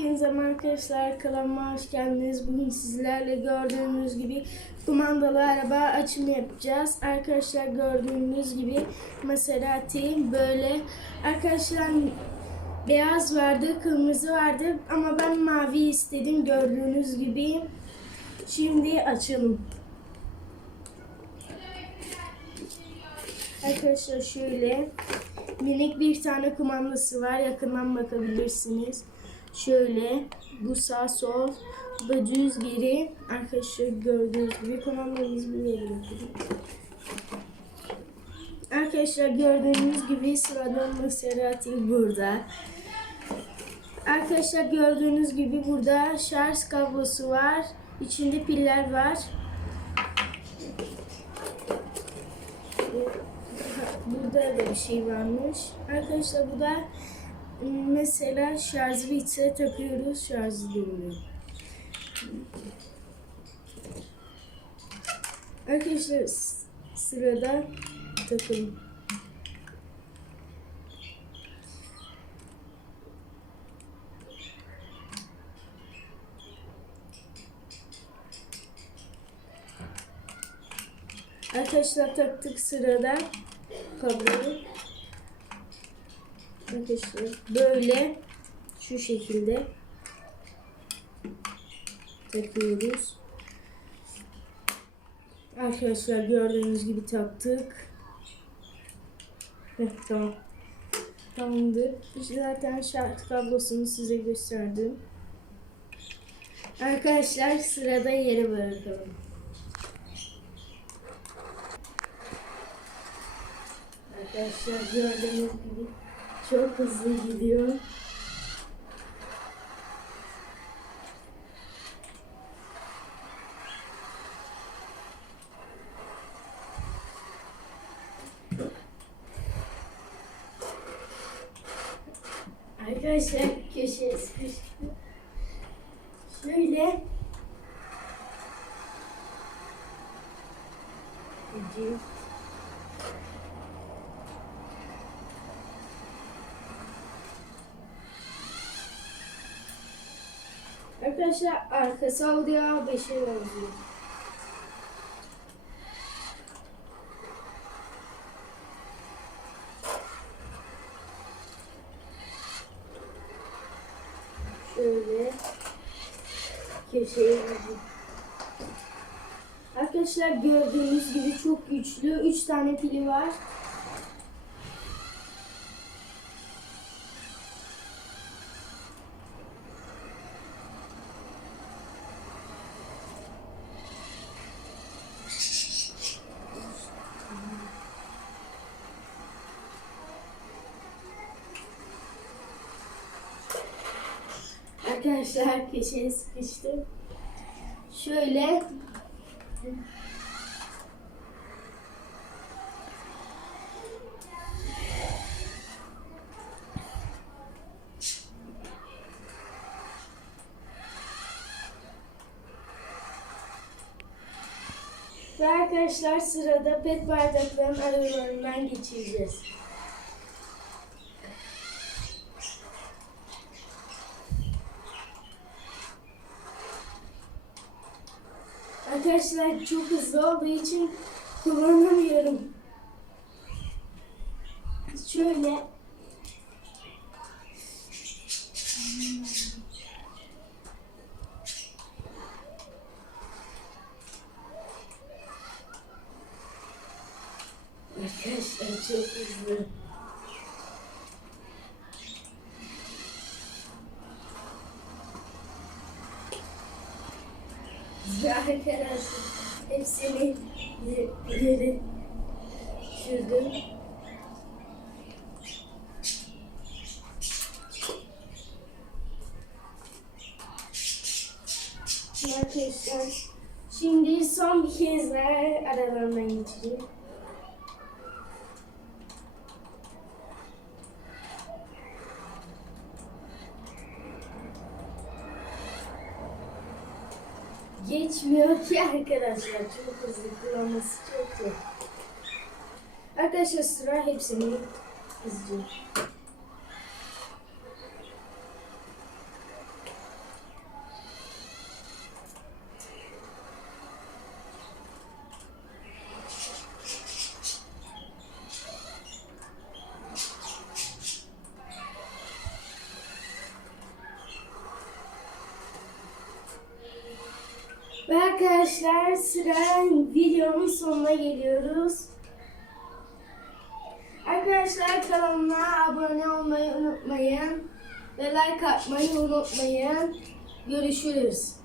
Hepinize arkadaşlar kanalıma hoş geldiniz. Bugün sizlerle gördüğünüz gibi kumandalı araba açımı yapacağız. Arkadaşlar gördüğünüz gibi Maserati böyle. Arkadaşlar beyaz vardı, kırmızı vardı ama ben mavi istedim gördüğünüz gibi. Şimdi açalım. Arkadaşlar şöyle minik bir tane kumandası var. Yakından bakabilirsiniz. Şöyle bu sağ sol bu da düz geri. Arkadaşlar gördüğünüz gibi bir yere götürüyor. Arkadaşlar gördüğünüz gibi sıradan Maserati burada. Arkadaşlar gördüğünüz gibi burada şarj kablosu var. İçinde piller var. Burada da bir şey varmış. Arkadaşlar bu da mesela şarjı bitse takıyoruz şarjı durmuyor. Arkadaşlar sırada takım. Arkadaşlar taktık sırada kabloyu. Arkadaşlar böyle şu şekilde takıyoruz. Arkadaşlar gördüğünüz gibi taktık. Heh, tamam. Tamamdır. Zaten şarj kablosunu size gösterdim. Arkadaşlar sırada yere bırakalım. Arkadaşlar gördüğünüz gibi çok hızlı gidiyor. Arkadaşlar köşeye sıkıştı. Şöyle Gidiyor. Arkadaşlar arkası alıyor 5'e yazıyor. Şöyle köşeye yazıyor. Arkadaşlar gördüğünüz gibi çok güçlü. 3 tane pili var. Arkadaşlar köşeye sıkıştım. Şöyle Ve arkadaşlar sırada pet bardakların aralarından geçireceğiz. Arkadaşlar çok hızlı olduğu için kullanamıyorum. Şöyle Arkadaşlar çok hızlı. Arkadaşlar hepsini ye- yere düşürdüm. Arkadaşlar şimdi son bir kez daha aralarından geçeceğim. Geçmiyor ki arkadaşlar. Çok hızlı kullanması çok zor. Arkadaşlar sıra hepsini izliyor. Ve arkadaşlar sıra videonun sonuna geliyoruz. Arkadaşlar kanalıma abone olmayı unutmayın. Ve like atmayı unutmayın. Görüşürüz.